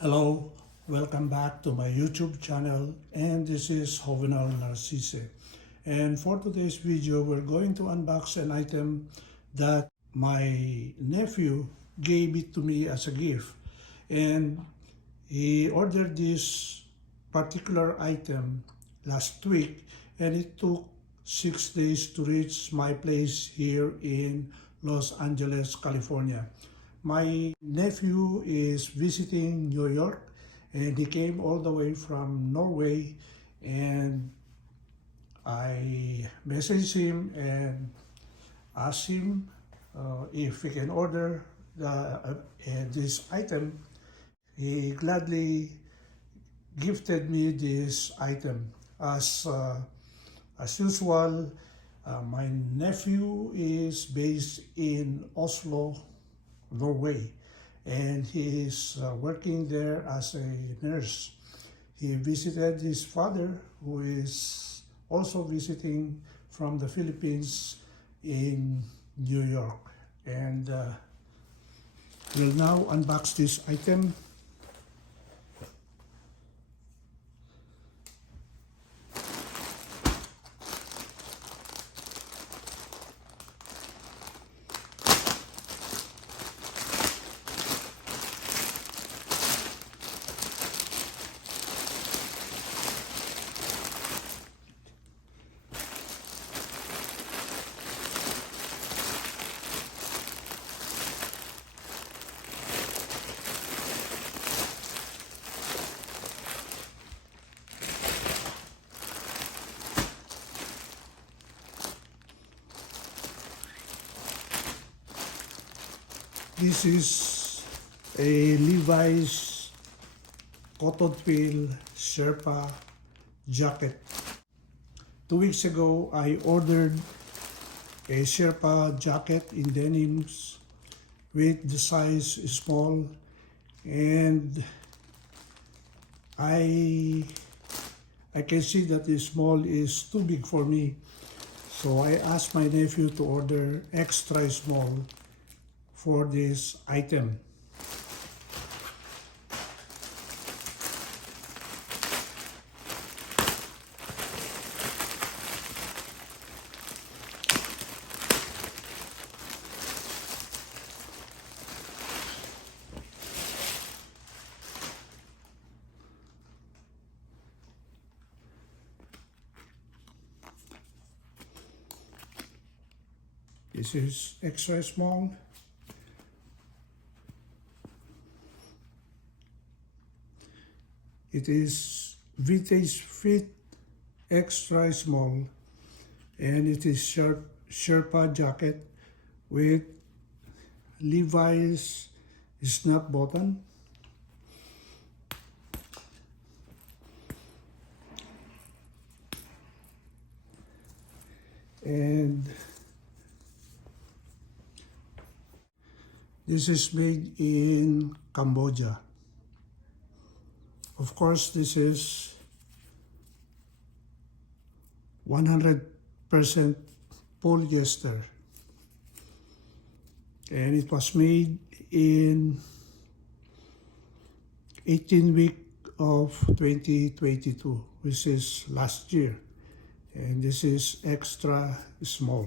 Hello, welcome back to my YouTube channel, and this is Jovenal Narcisse. And for today's video, we're going to unbox an item that my nephew gave it to me as a gift. And he ordered this particular item last week, and it took 6 days to reach my place here in Los Angeles, California. My nephew is visiting New York, and he came all the way from Norway, and I messaged him and asked him if he can order this item. He gladly gifted me this item. As usual, my nephew is based in Oslo, Norway, and he is working there as a nurse. He visited his father, who is also visiting from the Philippines in New York. And we'll now unbox this item. This is a Levi's cotton twill Sherpa jacket. 2 weeks ago, I ordered a Sherpa jacket in denims with the size small, and I can see that the small is too big for me. So I asked my nephew to order extra small for this item. This is extra small. It is vintage fit extra small, and it is Sherpa jacket with Levi's snap button. And this is made in Cambodia. Of course, this is 100% polyester, and it was made in 18 week of 2022, which is last year, and this is extra small.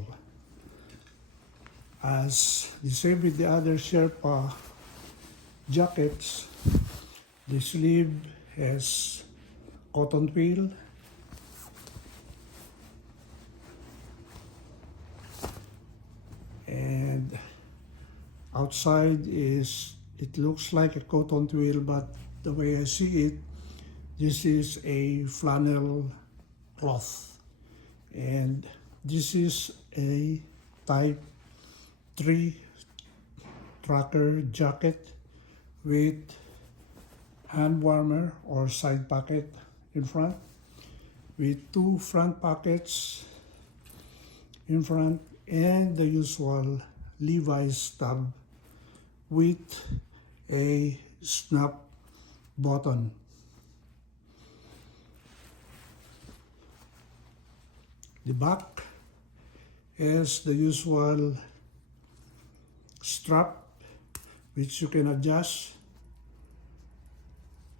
As the same with the other Sherpa jackets, the sleeve has cotton twill, and outside it looks like a cotton twill, but the way I see it, this is a flannel cloth, and this is a type 3 tracker jacket with hand warmer or side pocket in front, with 2 front pockets in front, and the usual Levi's tab with a snap button. The back is the usual strap, which you can adjust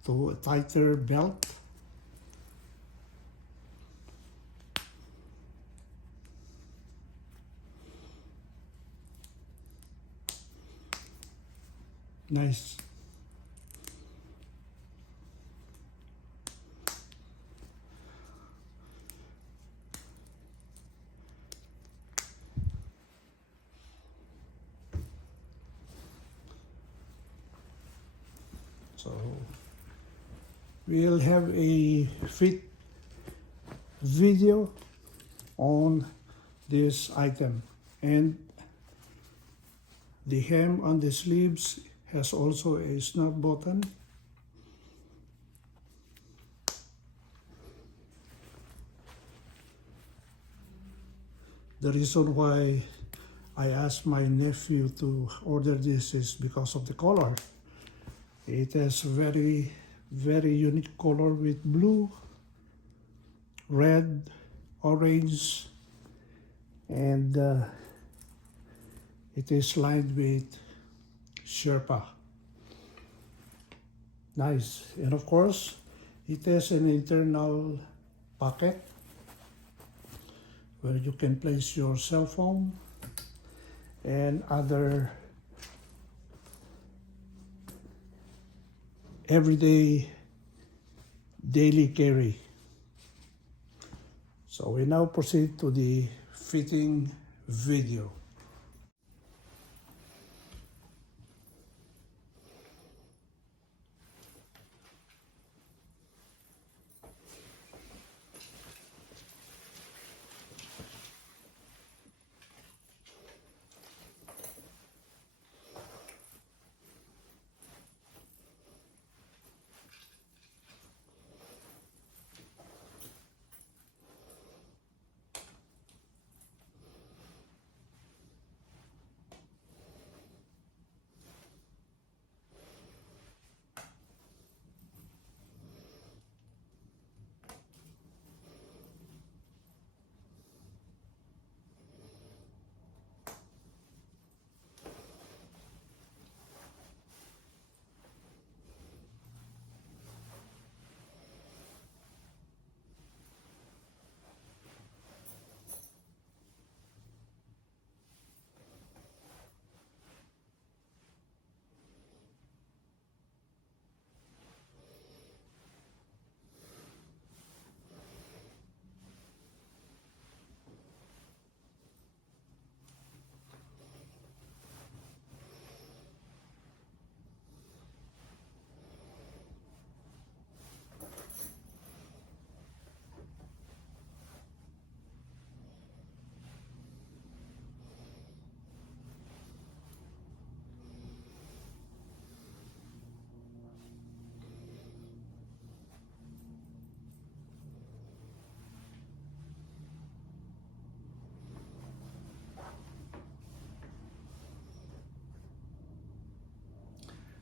to a tighter belt. Nice. So we'll have a fit video on this item, and the hem on the sleeves has also a snap button. The reason why I asked my nephew to order this is because of the color. It has very unique color with blue, red, orange, and it is lined with Sherpa. Nice. And of course, it has an internal pocket where you can place your cell phone and other everyday daily carry. So we now proceed to the fitting video.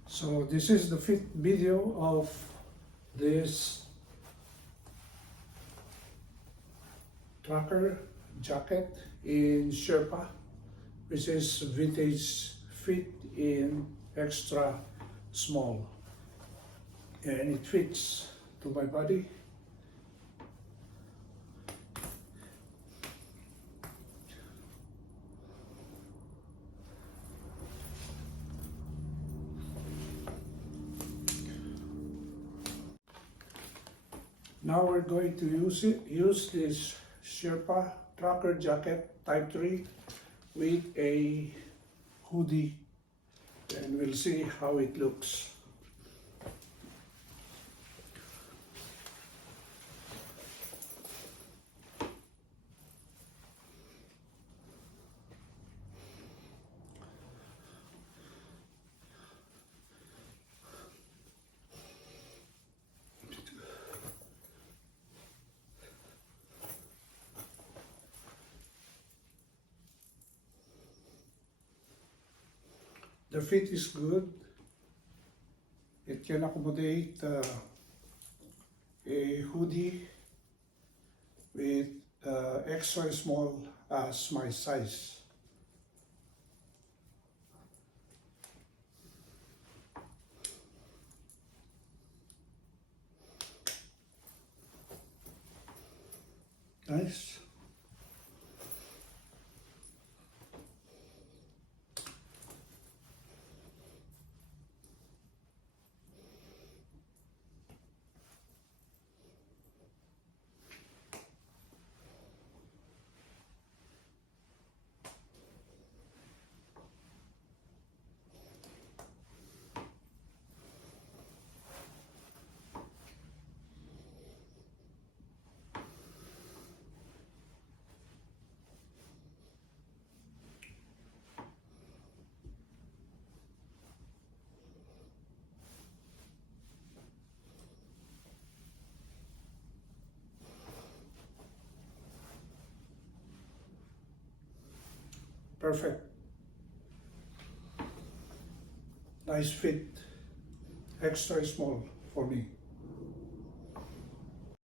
So this is the fit video of this trucker jacket in Sherpa, which is vintage fit in extra small, and it fits to my body. Now we're going to use this Sherpa trucker jacket type 3 with a hoodie, and we'll see how it looks. The fit is good. It can accommodate a hoodie with extra small as my size. Nice. Perfect. Nice fit. Extra small for me.